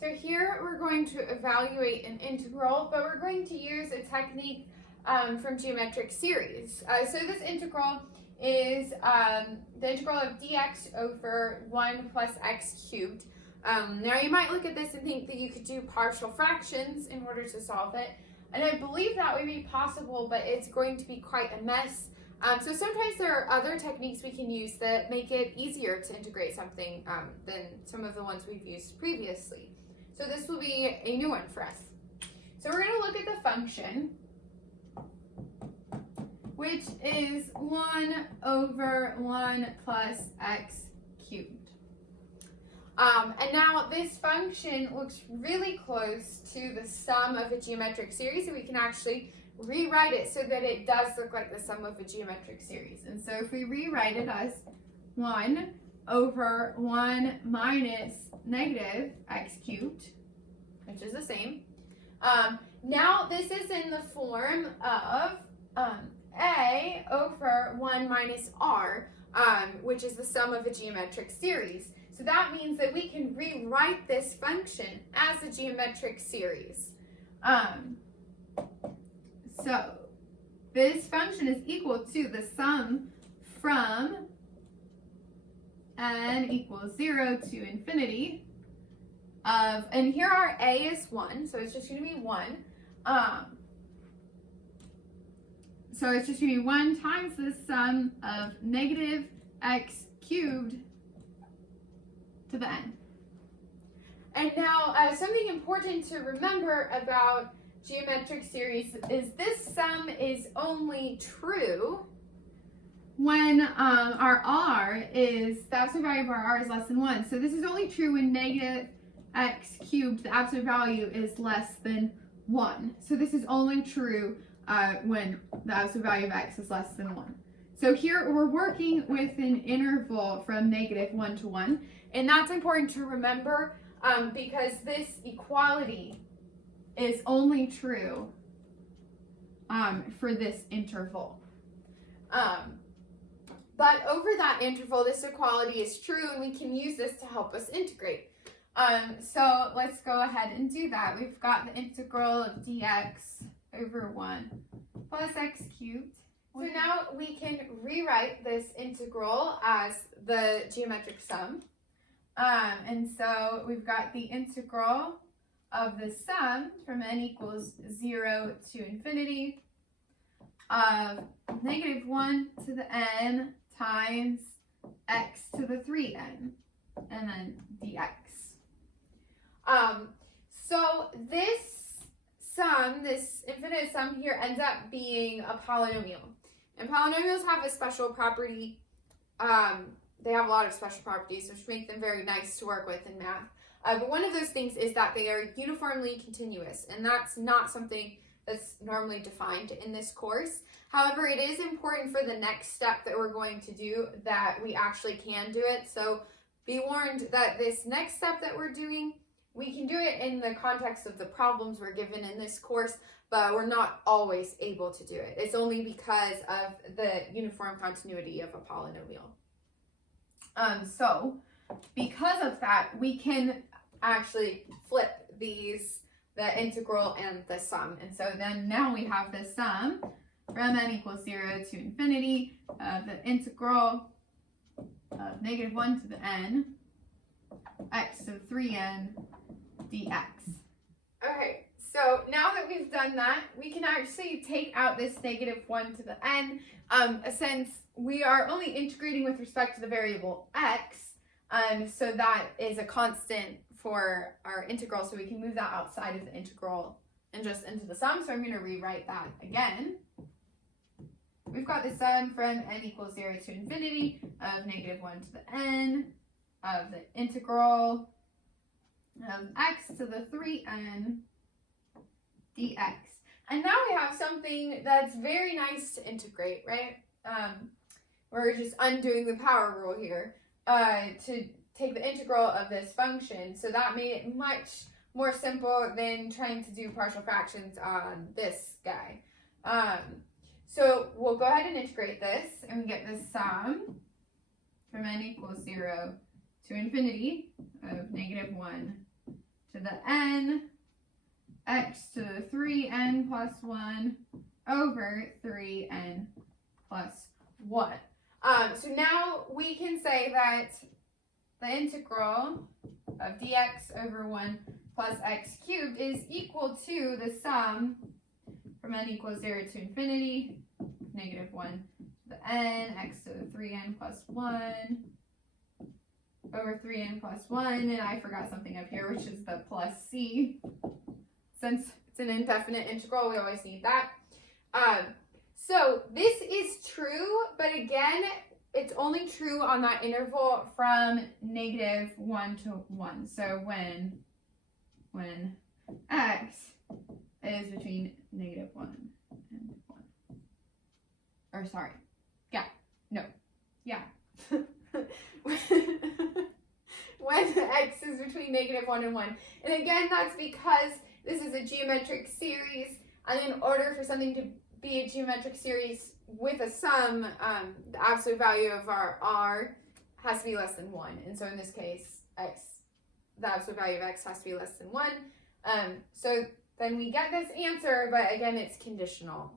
So here we're going to evaluate an integral, but we're going to use a technique from geometric series. So this integral is the integral of dx over 1 plus x cubed. Now you might look at this and think that you could do partial fractions in order to solve it. And I believe that would be possible, but it's going to be quite a mess. So sometimes there are other techniques we can use that make it easier to integrate something than some of the ones we've used previously. So this will be a new one for us. So we're going to look at the function, which is 1 over 1 plus x cubed. And now this function looks really close to the sum of a geometric series, so we can actually rewrite it so that it does look like the sum of a geometric series. And so if we rewrite it as 1 over 1 minus negative x cubed, which is the same. Now this is in the form of a over 1 minus r, which is the sum of a geometric series. So that means that we can rewrite this function as a geometric series. So this function is equal to the sum from n equals 0 to infinity of, and here our a is 1, so it's just going to be 1. So it's just going to be 1 times the sum of negative x cubed to the n. And now something important to remember about geometric series is this sum is only true when our r is, the absolute value of our r is less than 1. So this is only true when negative x cubed, the absolute value, is less than 1. So this is only true when the absolute value of x is less than 1. So here we're working with an interval from negative 1 to 1. And that's important to remember because this equality is only true for this interval. But over that interval, this equality is true, and we can use this to help us integrate. So let's go ahead and do that. We've got the integral of dx over 1 plus x cubed. So now we can rewrite this integral as the geometric sum. And so we've got the integral of the sum from n equals 0 to infinity of negative 1 to the n times x to the 3n, and then dx. So this sum, this infinite sum here, ends up being a polynomial. And polynomials have a special property. They have a lot of special properties, which make them very nice to work with in math. But one of those things is that they are uniformly continuous, and that's not something that's normally defined in this course. However, it is important for the next step that we're going to do that we actually can do it. So be warned that this next step that we're doing, we can do it in the context of the problems we're given in this course, but we're not always able to do it. It's only because of the uniform continuity of a polynomial. So because of that, we can actually flip these, the integral and the sum. And so then now we have the sum from n equals 0 to infinity of the integral of negative 1 to the n x to the 3n dx. Okay, so now that we've done that, we can actually take out this negative 1 to the n, since we are only integrating with respect to the variable x, so that is a constant for our integral, so we can move that outside of the integral and just into the sum. So I'm going to rewrite that again. We've got the sum from n equals 0 to infinity of negative 1 to the n of the integral of x to the 3n dx. And now we have something that's very nice to integrate, right? We're just undoing the power rule here to take the integral of this function. So that made it much more simple than trying to do partial fractions on this guy. So we'll go ahead and integrate this, and we get the sum from n equals 0 to infinity of negative 1 to the n, x to the 3n plus 1 over 3n plus 1. So now we can say that the integral of dx over 1 plus x cubed is equal to the sum from n equals 0 to infinity, negative 1 to the n, x to the 3n plus 1 over 3n plus 1, and I forgot something up here, which is the plus c. Since it's an indefinite integral, we always need that. So this is true, but again, it's only true on that interval from negative 1 to 1. So when x is between negative 1 and 1. Or sorry. Yeah. No. Yeah. When x is between negative 1 and 1. And again, that's because this is a geometric series, and in order for something to be a geometric series with a sum, the absolute value of our r has to be less than 1. And so in this case, the absolute value of x has to be less than 1. So then we get this answer, but again, it's conditional.